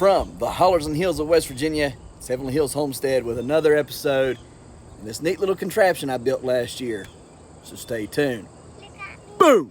from the hollers and hills of West Virginia. It's Heavenly Hills Homestead with another episode in this neat little contraption I built last year. So stay tuned. Boom!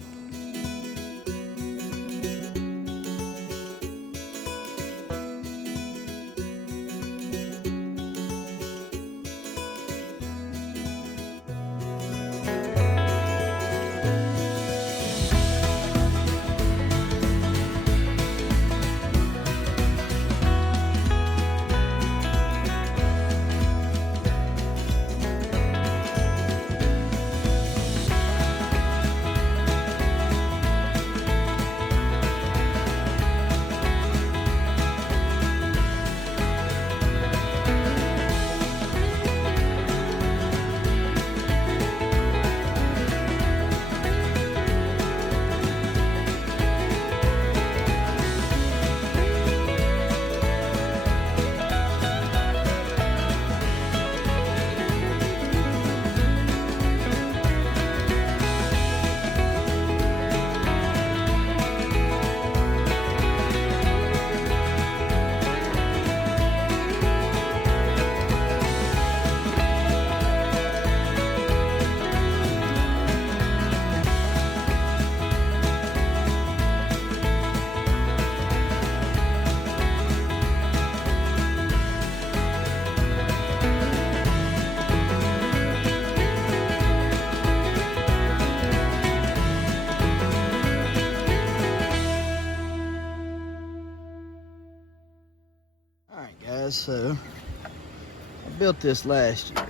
So I built this last year,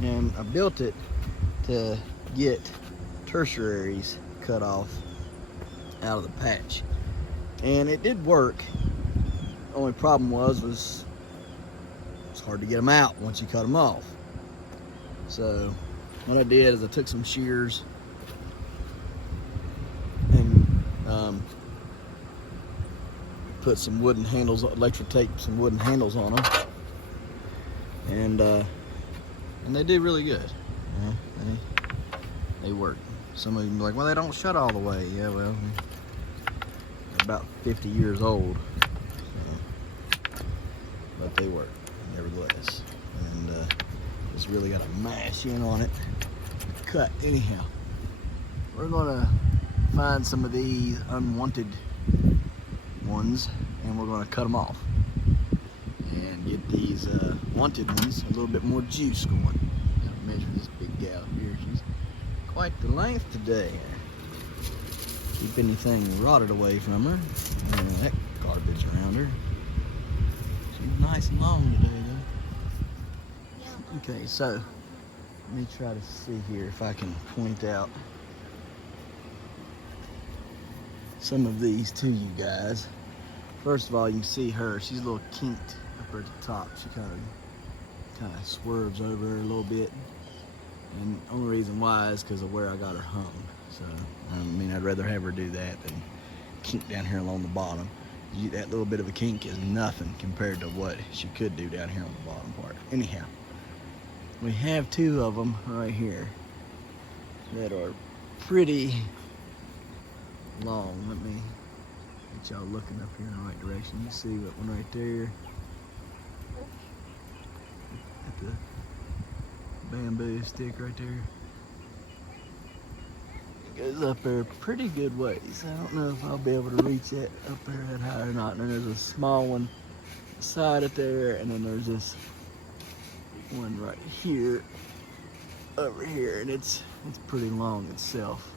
and I built it to get tertiaries cut off out of the patch, and it did work. The only problem was it's hard to get them out once you cut them off. So what I did is I took some shears and put some wooden handles, electric tape, some wooden handles on them, and they did really good. They work. Some of you are like, well, they don't shut all the way. Yeah, well, they're about 50 years old, but they work nevertheless. And just really got to mash in on it, cut. Anyhow, we're gonna find some of these unwanted ones, and we're going to cut them off and get these wanted ones a little bit more juice going. Gotta measure this big gal here. She's quite the length today. Keep anything rotted away from her. That garbage around her. She's nice and long today though. Yeah. Okay, so let me try to see here if I can point out some of these to you guys. First of all, you can see her. She's a little kinked up at the top. She kind of swerves over her a little bit, and the only reason why is because of where I got her hung. So I mean, I'd rather have her do that than kink down here along the bottom. That little bit of a kink is nothing compared to what she could do down here on the bottom part. Anyhow, we have two of them right here that are pretty long. Let me get y'all looking up here in the right direction. You see that one right there at the bamboo stick right there? It goes up there a pretty good ways. I don't know if I'll be able to reach it up there that high or not. And then there's a small one beside it there, and then there's this one right here over here, and it's pretty long itself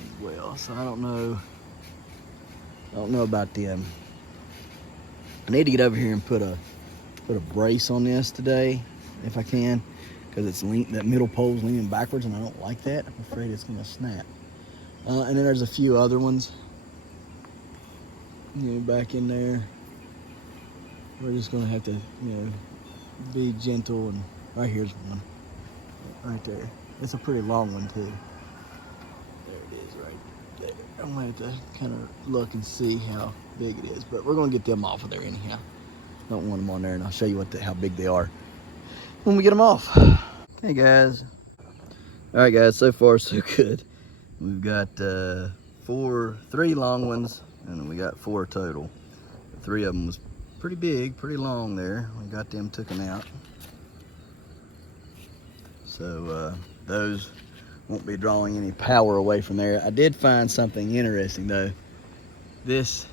as well. So I don't know about them. I need to get over here and put a brace on this today if I can, because that middle pole's leaning backwards and I don't like that. I'm afraid it's gonna snap. And then there's a few other ones, back in there. We're just gonna have to, be gentle. And right here's one, right there. It's a pretty long one too. There it is, right there. I'm gonna have to kind of look and see how big it is, but we're gonna get them off of there anyhow. Don't want them on there, and I'll show you how big they are when we get them off. Okay, guys. All right, guys. So far, so good. We've got 3 long ones, and we got 4 total. The 3 of them was pretty big, pretty long there. We got them taken out. So those won't be drawing any power away from there. I did find something interesting though. This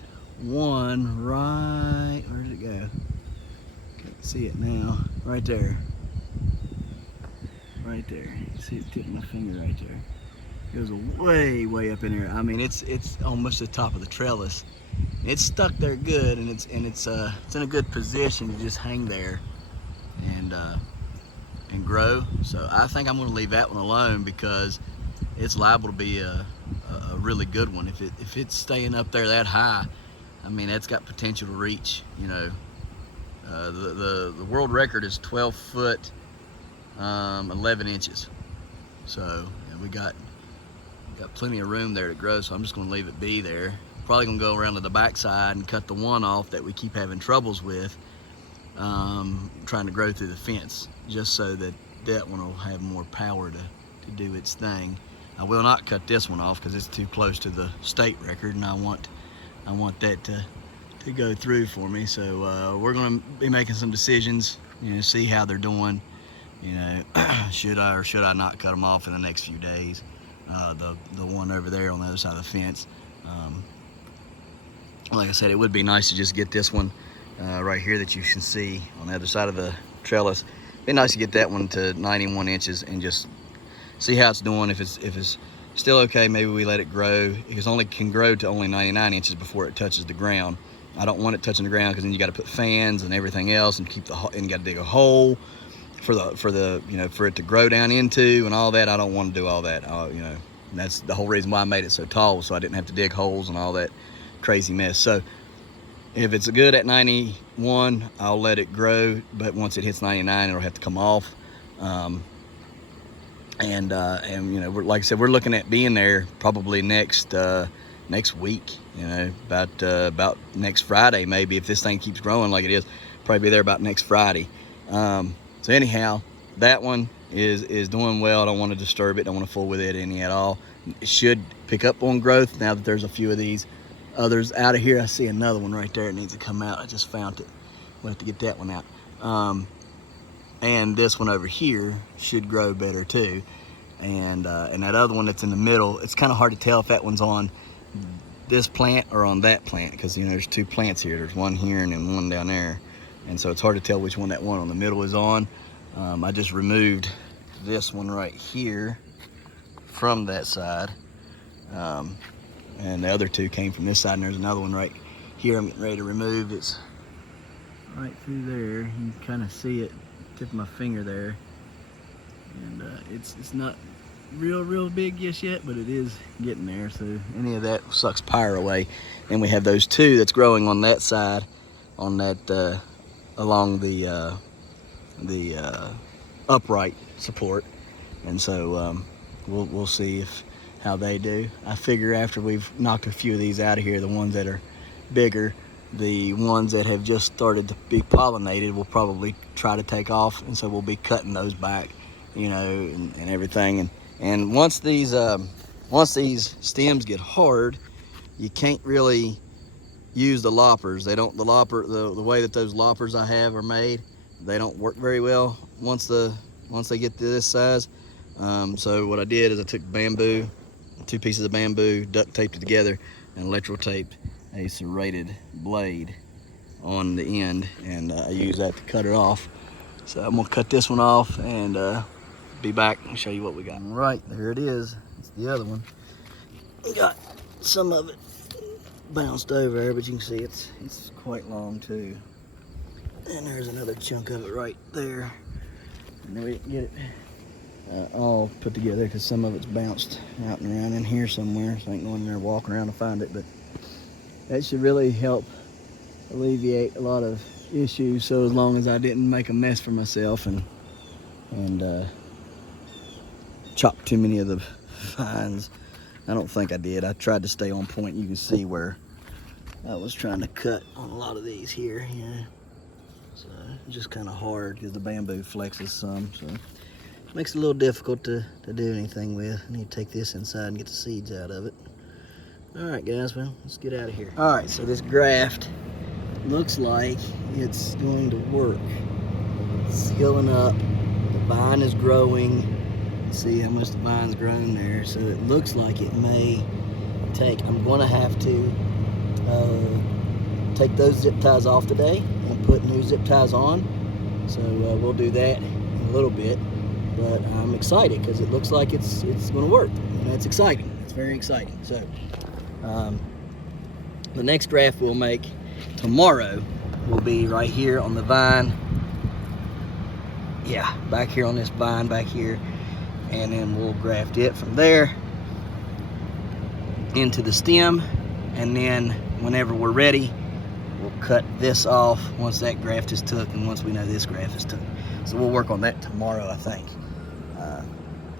one right, where did it go? Can't see it now. Right there. Right there. You see it tip of my finger right there. It goes way up in there. I mean, it's almost the top of the trellis. It's stuck there good, and it's in a good position to just hang there and grow. So I think I'm going to leave that one alone because it's liable to be a really good one. If it's staying up there that high, I mean, that's got potential to reach, you know, the world record is 12 foot 11 inches. So yeah, we got plenty of room there to grow, so I'm just going to leave it be there. Probably going to go around to the back side and cut the one off that we keep having troubles with, trying to grow through the fence, just so that that one will have more power to do its thing. I will not cut this one off because it's too close to the state record, and I want that to go through for me. So we're going to be making some decisions, you know, see how they're doing. You know, should I or should I not cut them off in the next few days? The one over there on the other side of the fence. Like I said, it would be nice to just get this one right here that you can see on the other side of the trellis. It'd be nice to get that one to 91 inches and just see how it's doing. If it's still okay, maybe we let it grow. It can grow to only 99 inches before it touches the ground. I don't want it touching the ground because then you got to put fans and everything else and and you got to dig a hole for the you know, for it to grow down into and all that. I don't want to do all that. You know, and that's the whole reason why I made it so tall, so I didn't have to dig holes and all that crazy mess. So if it's good at 91, I'll let it grow, but once it hits 99, it'll have to come off. And you know, like I said, we're looking at being there probably next week. You know, about next Friday maybe, if this thing keeps growing like it is. Probably be there about next Friday. So anyhow, that one is doing well. I don't want to disturb it. Don't want to fool with it any at all. It should pick up on growth now that there's a few of these others out of here. I see another one right there. It needs to come out. I just found it. We'll have to get that one out. And this one over here should grow better too. And that other one that's in the middle, it's kind of hard to tell if that one's on this plant or on that plant, because, you know, there's 2 plants here. There's one here and then one down there. And so it's hard to tell which one that one on the middle is on. I just removed this one right here from that side. And the other 2 came from this side, and there's another one right here I'm getting ready to remove. It's right through there. You can kind of see it, tip of my finger there. And it's not real big just yet, but it is getting there. So any of that sucks power away. Then we have those 2 that's growing on that side, on that along the upright support. And so we'll see how they do. I figure after we've knocked a few of these out of here, the ones that are bigger, the ones that have just started to be pollinated, we'll probably try to take off, and so we'll be cutting those back, you know, and everything. And once these stems get hard, you can't really use the loppers. They don't, the way that those loppers I have are made, they don't work very well once they get to this size. So what I did is I took 2 pieces of bamboo, duct taped it together, and electrical taped a serrated blade on the end, and I use that to cut it off. So I'm gonna cut this one off and be back and show you what we got. Right, there it is. It's the other one. We got some of it bounced over there, but you can see it's quite long too. And there's another chunk of it right there. And then we didn't get it all put together because some of it's bounced out and around in here somewhere, so I ain't going there walking around to find it. But that should really help alleviate a lot of issues, so as long as I didn't make a mess for myself and chop too many of the vines. I don't think I did. I tried to stay on point. You can see where I was trying to cut on a lot of these here, yeah. So it's just kind of hard because the bamboo flexes some, so it makes it a little difficult to do anything with. I need to take this inside and get the seeds out of it. All right, guys, well, let's get out of here. All right, so this graft looks like it's going to work. It's healing up. The vine is growing. See how much the vine's grown there. So it looks like it may take. I'm going to have to take those zip ties off today and put new zip ties on. So we'll do that in a little bit. But I'm excited because it looks like it's going to work. And that's exciting. It's very exciting. So the next graft we'll make tomorrow will be right here on the vine. Yeah, back here on this vine back here. And then we'll graft it from there into the stem. And then whenever we're ready, we'll cut this off once that graft is took and once we know this graft is took. So we'll work on that tomorrow, I think.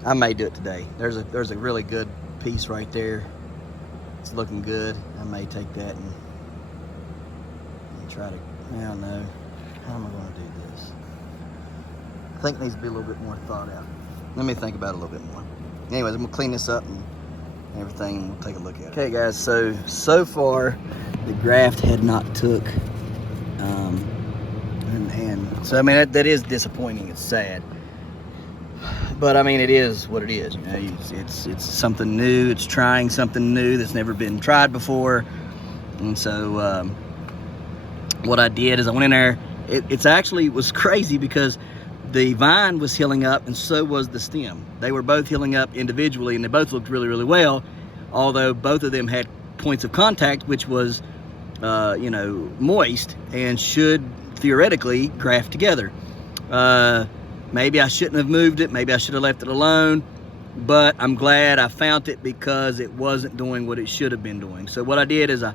I may do it today. There's a really good piece right there. It's looking good. I may take that and try to, I don't know, how am I going to do this? I think it needs to be a little bit more thought out. Let me think about it a little bit more. Anyways, I'm going to clean this up and everything, and we'll take a look at it. Okay guys, so far the graft had not took. And so I mean that is disappointing. It's sad. But I mean, it is what it is. You know, it's something new. It's trying something new that's never been tried before. And so what I did is I went in there. It's actually was crazy because the vine was healing up and so was the stem. They were both healing up individually and they both looked really, really well. Although both of them had points of contact, which was, you know, moist and should theoretically graft together. Maybe I shouldn't have moved it. Maybe I should have left it alone. But I'm glad I found it because it wasn't doing what it should have been doing. So what I did is I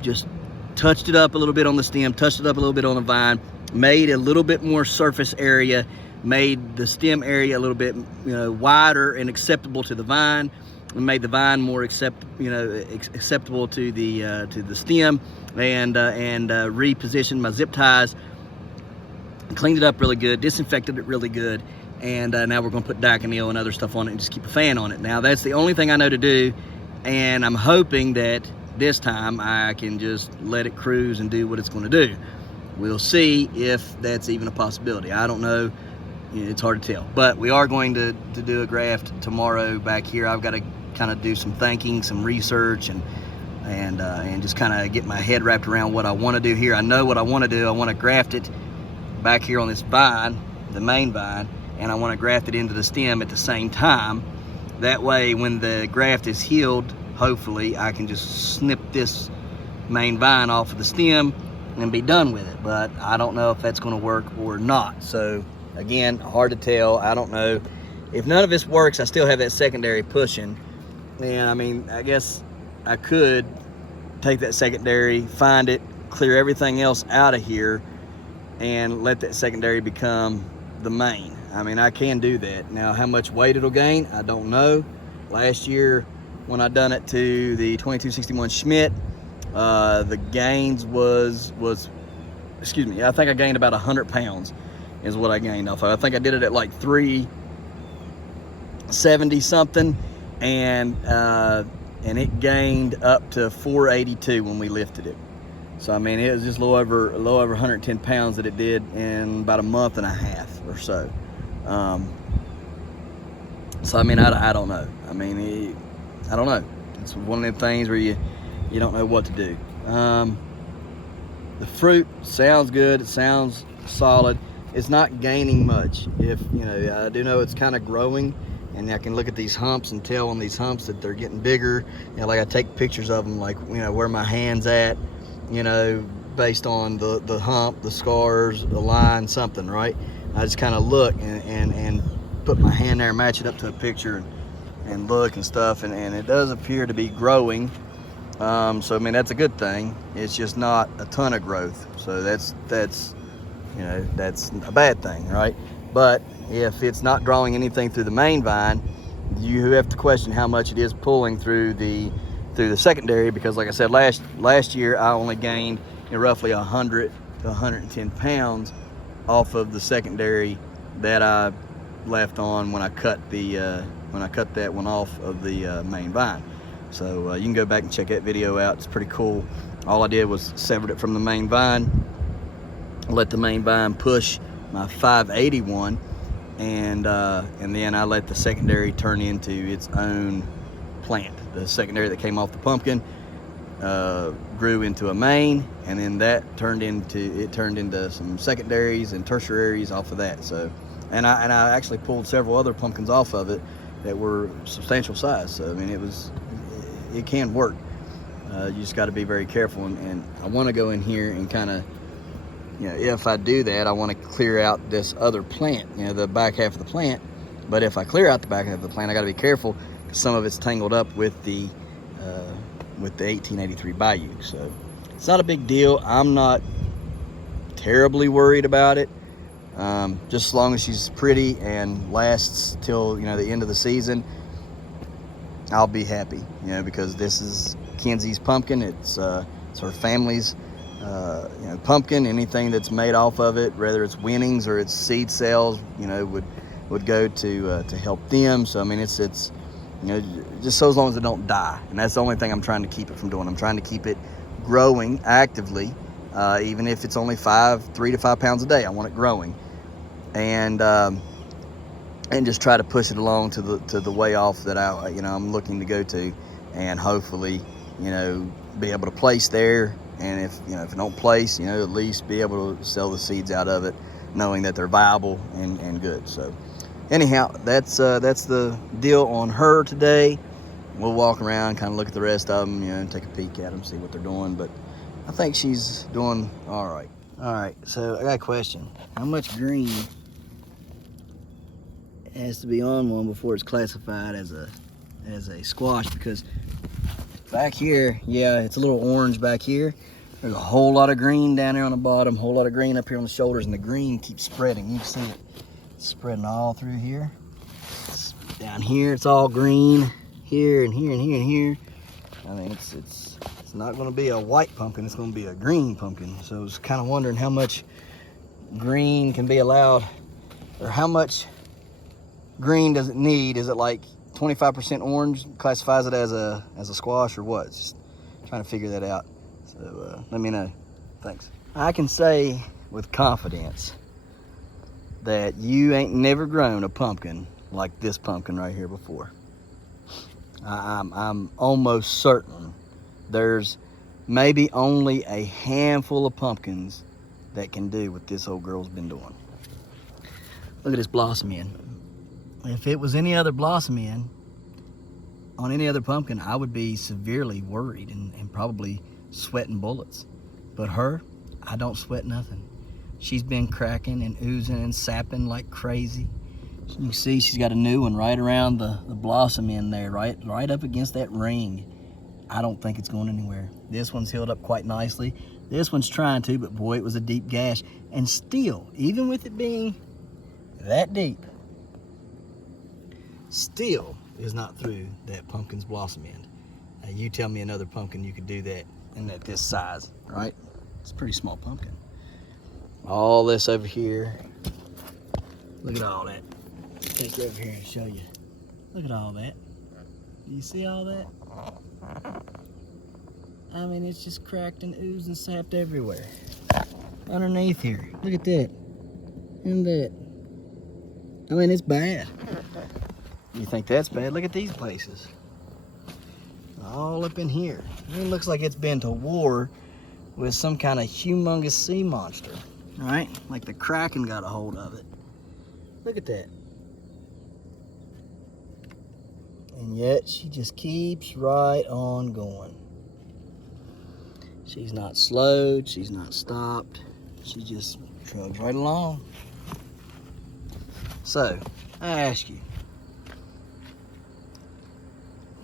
just touched it up a little bit on the stem, touched it up a little bit on the vine, made a little bit more surface area, made the stem area a little bit, you know, wider and acceptable to the vine, and made the vine more acceptable to the stem, and repositioned my zip ties. Cleaned it up really good, disinfected it really good, and now we're going to put Dicanyl and other stuff on it and just keep a fan on it. Now that's the only thing I know to do, and I'm hoping that this time I can just let it cruise and do what it's going to do. We'll see if that's even a possibility. I don't know. It's hard to tell. But we are going to do a graft tomorrow back here. I've got to kind of do some thinking, some research, and just kind of get my head wrapped around what I want to do here. I know what I want to do. I want to graft it back here on this vine, the main vine, and I want to graft it into the stem at the same time. That way, when the graft is healed, hopefully I can just snip this main vine off of the stem and be done with it. But I don't know if that's going to work or not. So again, hard to tell. I don't know. If none of this works, I still have that secondary pushing. And I mean, I guess I could take that secondary, find it, clear everything else out of here, and let that secondary become the main. I mean, I can do that. Now, how much weight it'll gain, I don't know. Last year, when I done it to the 2261 Schmidt, the gains was, excuse me, I think I gained about 100 pounds is what I gained off of. I think I did it at like 370 something, and it gained up to 482 when we lifted it. So I mean, it was just a little over 110 pounds that it did in about a month and a half or so. So I mean, I don't know. I mean, I don't know. It's one of them things where you don't know what to do. The fruit sounds good. It sounds solid. It's not gaining much. If you know, I do know it's kind of growing, and I can look at these humps and tell on these humps that they're getting bigger. You know, like I take pictures of them, like, you know, where my hand's at, you know, based on the hump, the scars, the line, something, right? I just kind of look and put my hand there, match it up to a picture, and look and stuff, and it does appear to be growing. So I mean, that's a good thing. It's just not a ton of growth, so that's you know, that's a bad thing, right? But if it's not drawing anything through the main vine, you have to question how much it is pulling through the secondary, because like I said, last year I only gained, you know, roughly 100 to 110 pounds off of the secondary that I left on when I cut that one off of the main vine. So you can go back and check that video out. It's pretty cool. All I did was severed it from the main vine, let the main vine push my 581, and then I let the secondary turn into its own plant. The secondary that came off the pumpkin grew into a main, and then that turned into some secondaries and tertiaries off of that. So, and I actually pulled several other pumpkins off of it that were substantial size. So I mean, it can work. You just got to be very careful, and I want to go in here and kind of, you know, if I do that, I want to clear out this other plant, you know, the back half of the plant. But if I clear out the back half of the plant, I got to be careful because some of it's tangled up with the 1883 Bayou. So it's not a big deal. I'm not terribly worried about it. Just as long as she's pretty and lasts till, you know, the end of the season, I'll be happy, you know, because this is Kenzie's pumpkin. It's her family's you know, pumpkin. Anything that's made off of it, whether it's winnings or it's seed cells, you know, would go to help them. So I mean, it's you know, just so as long as it don't die, and that's the only thing I'm trying to keep it from doing. I'm trying to keep it growing actively, even if it's only 3 to 5 pounds a day. I want it growing, and just try to push it along to the way off that I'm looking to go to, and hopefully, you know, be able to place there. And if it don't place, you know, at least be able to sell the seeds out of it, knowing that they're viable and good. So anyhow, that's the deal on her today. We'll walk around, kind of look at the rest of them, you know, and take a peek at them, see what they're doing. But I think she's doing all right. All right, so I got a question. How much green has to be on one before it's classified as a squash? Because back here, yeah, it's a little orange back here. There's a whole lot of green down there on the bottom, whole lot of green up here on the shoulders, and the green keeps spreading. You can see it spreading all through here. Down here, it's all green. Here and here and here and here. I mean, it's not going to be a white pumpkin. It's going to be a green pumpkin. So I was kind of wondering how much green can be allowed, or how much green does it need? Is it like 25% orange classifies it as a squash, or what? It's just trying to figure that out. So let me know. Thanks. I can say with confidence that you ain't never grown a pumpkin like this pumpkin right here before. I'm almost certain there's maybe only a handful of pumpkins that can do what this old girl's been doing. Look at this blossom end. If it was any other blossom end on any other pumpkin, I would be severely worried and probably sweating bullets. But her, I don't sweat nothing. She's been cracking and oozing and sapping like crazy. You can see she's got a new one right around the blossom end there, right up against that ring. I don't think it's going anywhere. This one's healed up quite nicely. This one's trying to, but boy, it was a deep gash. And still, even with it being that deep, still is not through that pumpkin's blossom end. Now, you tell me another pumpkin you could do that and at this size, right? It's a pretty small pumpkin. All this over here. Look at all that. Take you over here and show you. Look at all that. Do you see all that? I mean, it's just cracked and oozed and sapped everywhere. Underneath here. Look at that. And that. I mean, it's bad. You think that's bad? Look at these places. All up in here. I mean, it looks like it's been to war with some kind of humongous sea monster. Right? Like the Kraken got a hold of it. Look at that. And yet she just keeps right on going. She's not slowed, she's not stopped. She just chugs right along. So, I ask you,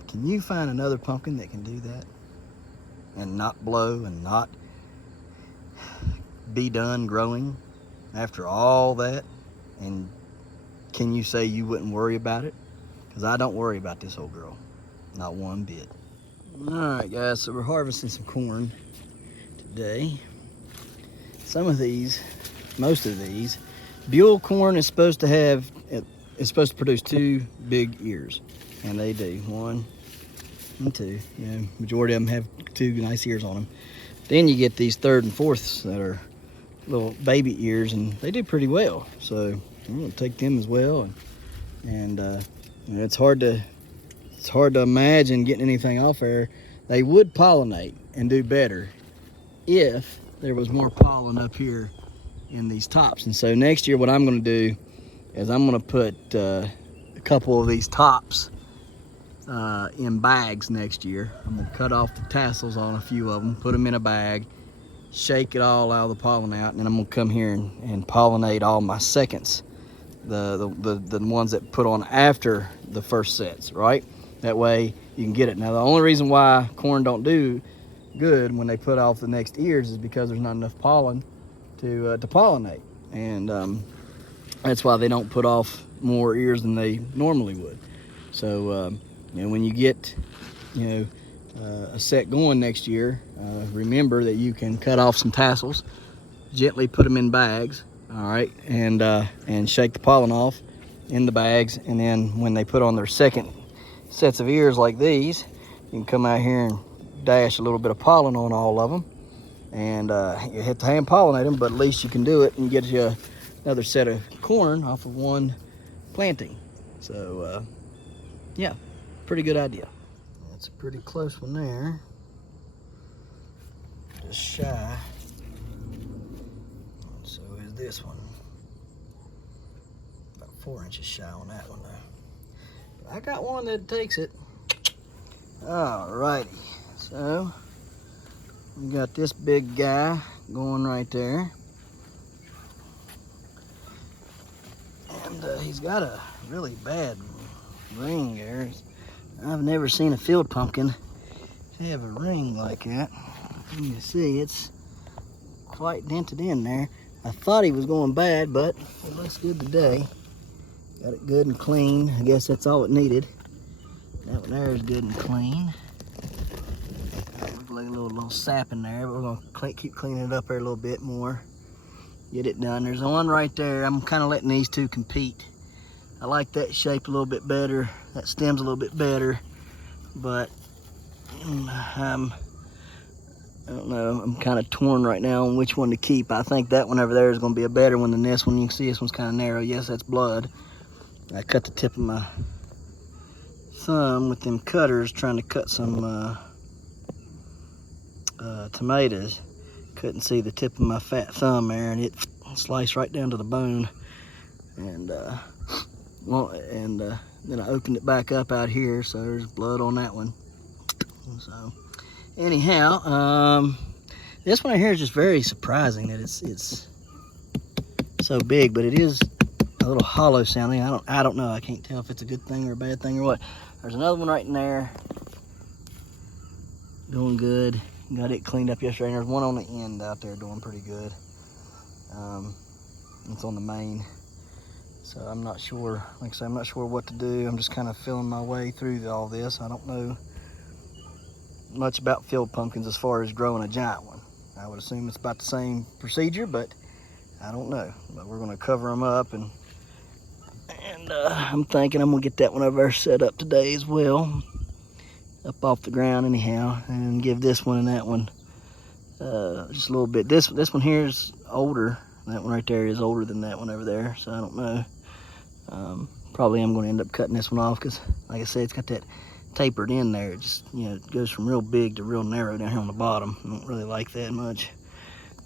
can you find another pumpkin that can do that? And not blow and not be done growing after all that? And can you say you wouldn't worry about it? Because I don't worry about this old girl, not one bit. All right, guys, so we're harvesting some corn today. Some of these, most of these, Buell corn is supposed to produce 2 big ears, and they do, 1 and 2. You know, majority of them have 2 nice ears on them. Then you get these third and fourths that are little baby ears, and they do pretty well. So I'm gonna take them as well. And you know, it's hard to imagine getting anything off there. They would pollinate and do better if there was more pollen up here in these tops. And so next year what I'm gonna do is I'm gonna put a couple of these tops in bags next year. I'm gonna cut off the tassels on a few of them, put them in a bag, shake it all out of the pollen out, and then I'm gonna come here and pollinate all my seconds, the ones that put on after the first sets, right? That way you can get it. Now the only reason why corn don't do good when they put off the next ears is because there's not enough pollen to pollinate, and that's why they don't put off more ears than they normally would. So you know, when you get, you know, a set going next year, remember that you can cut off some tassels, gently put them in bags, all right, and shake the pollen off in the bags, and then when they put on their second sets of ears like these, you can come out here and dash a little bit of pollen on all of them, and you have to hand pollinate them, but at least you can do it and get you another set of corn off of one planting. So yeah, pretty good idea. That's a pretty close one there, just shy. So is this one, about 4 inches shy on that one though. But I got one that takes it. Alrighty, so we got this big guy going right there, and he's got a really bad ring there. I've never seen a field pumpkin have a ring like that. You can see it's quite dented in there. I thought he was going bad, but it looks good today. Got it good and clean. I guess that's all it needed. That one there is good and clean. Looks like a little sap in there, but we're gonna keep cleaning it up there a little bit more. Get it done. There's one right there. I'm kind of letting these two compete. I like that shape a little bit better. That stem's a little bit better, but I don't know. I'm kind of torn right now on which one to keep. I think that one over there is going to be a better one than this one. You can see this one's kind of narrow. Yes, that's blood. I cut the tip of my thumb with them cutters trying to cut some tomatoes. Couldn't see the tip of my fat thumb there, and it sliced right down to the bone. And then I opened it back up out here, so there's blood on that one. So anyhow, this one right here is just very surprising that it's so big, but it is a little hollow sounding. I don't know. I can't tell if it's a good thing or a bad thing or what. There's another one right in there, doing good. Got it cleaned up yesterday, and there's one on the end out there doing pretty good. It's on the main. So I'm not sure, like I said, I'm not sure what to do. I'm just kind of feeling my way through all this. I don't know much about field pumpkins as far as growing a giant one. I would assume it's about the same procedure, but I don't know. But we're gonna cover them up, and I'm thinking I'm gonna get that one over there set up today as well, up off the ground anyhow, and give this one and that one just a little bit. This one here is older. That one right there is older than that one over there, so I don't know. Probably I'm going to end up cutting this one off because, like I said, it's got that tapered in there. It just, you know, it goes from real big to real narrow down here on the bottom. I don't really like that much.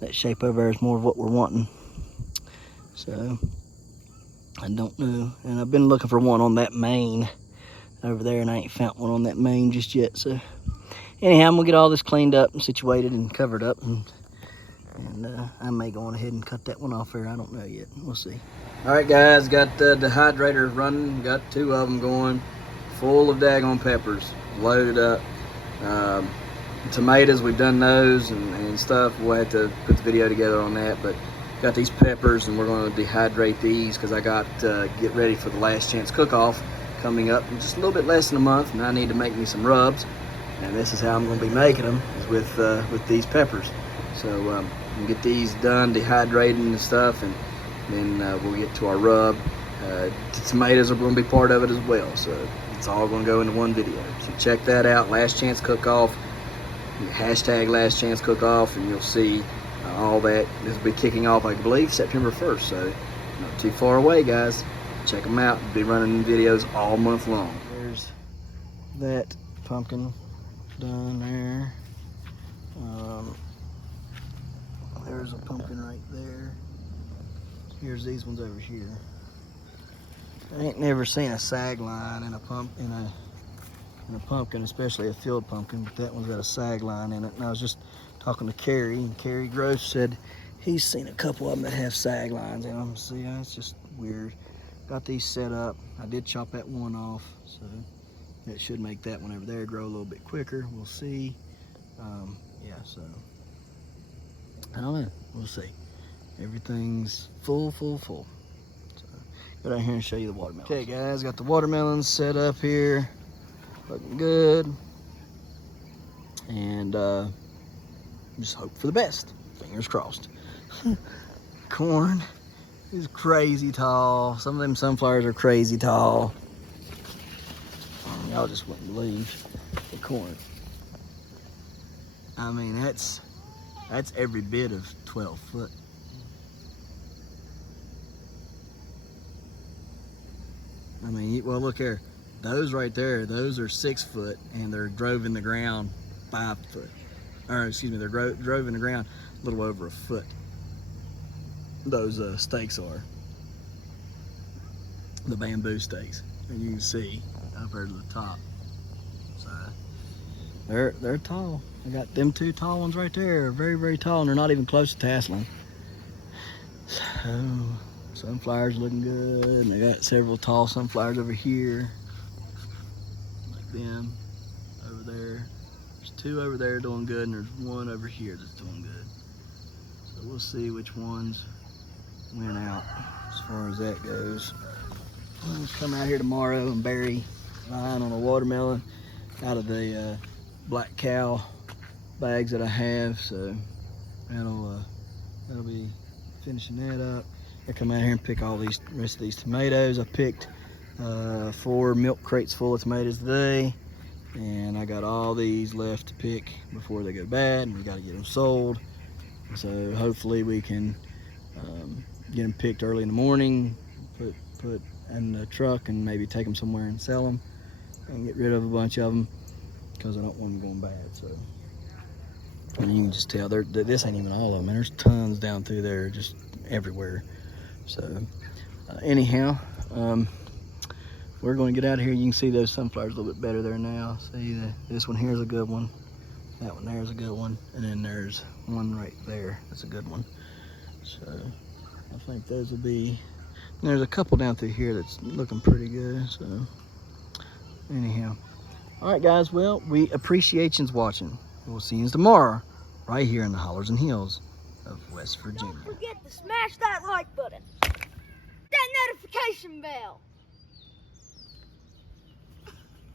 That shape over there is more of what we're wanting. So I don't know. And I've been looking for one on that main over there, and I ain't found one on that main just yet. So anyhow, I'm gonna get all this cleaned up and situated and covered up, and I may go on ahead and cut that one off there. I don't know yet. We'll see. All right, guys, got the dehydrator running. Got 2 of them going, full of daggone peppers, loaded up. Tomatoes, we've done those and stuff. We'll have to put the video together on that, but got these peppers, and we're going to dehydrate these because I got get ready for the last chance cook-off coming up in just a little bit less than a month, and I need to make me some rubs, and this is how I'm going to be making them, is with these peppers. So we'll get these done, dehydrating and stuff, and then we'll get to our rub. The tomatoes are going to be part of it as well, so it's all going to go into one video. So check that out, last chance cook-off. Hashtag Last Chance Cook Off, and you'll see all that. This will be kicking off, I believe, September 1st, so not too far away, guys. Check them out. We'll be running videos all month long. There's that pumpkin done there. There's a pumpkin right there. Here's these ones over here. I ain't never seen a sag line in a pumpkin, especially a field pumpkin, but that one's got a sag line in it. And I was just talking to Carrie, and Carrie Gross said he's seen a couple of them that have sag lines in them. See, it's just weird. Got these set up. I did chop that one off, so that should make that one over there grow a little bit quicker. We'll see. Yeah, so I don't know. We'll see. Everything's full. So go down here and show you the watermelons. Okay, guys, got the watermelons set up here, looking good, and just hope for the best. Fingers crossed. Corn is crazy tall. Some of them sunflowers are crazy tall. Y'all just wouldn't believe the corn. I mean, that's every bit of 12 foot. I mean, well, look here. Those right there, those are 6 foot, and they're drove in the ground 5 foot. Or excuse me, they're drove in the ground a little over a foot. Those stakes are the bamboo stakes, and you can see up there to the top. So they're tall. I got them 2 tall ones right there, very tall, and they're not even close to tasseling. So sunflowers looking good, and I got several tall sunflowers over here, like them over there. There's 2 over there doing good, and there's 1 over here that's doing good. So we'll see which ones went out as far as that goes. I'll come out here tomorrow and bury mine on a watermelon out of the black cow bags that I have, so that'll be finishing that up. I come out here and pick all these rest of these tomatoes. I picked 4 milk crates full of tomatoes today, and I got all these left to pick before they go bad, and we got to get them sold. So hopefully we can get them picked early in the morning, put in the truck, and maybe take them somewhere and sell them and get rid of a bunch of them, because I don't want them going bad. So, and you can just tell this ain't even all of them, and there's tons down through there, just everywhere. So anyhow, we're going to get out of here. You can see those sunflowers a little bit better there now. See, this one here is a good one, that one there is a good one, and then there's one right there that's a good one. So I think those will be, there's a couple down through here that's looking pretty good. So anyhow, all right guys, well, we appreciate you watching. We'll see you tomorrow right here in the hollers and hills of West Virginia. Don't forget to smash that like button, that notification bell.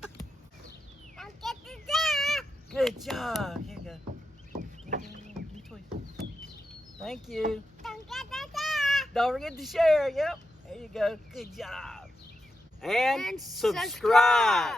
Don't forget to Good job. Here you go. Thank you. Don't forget to share. Yep. There you go. Good job. And subscribe.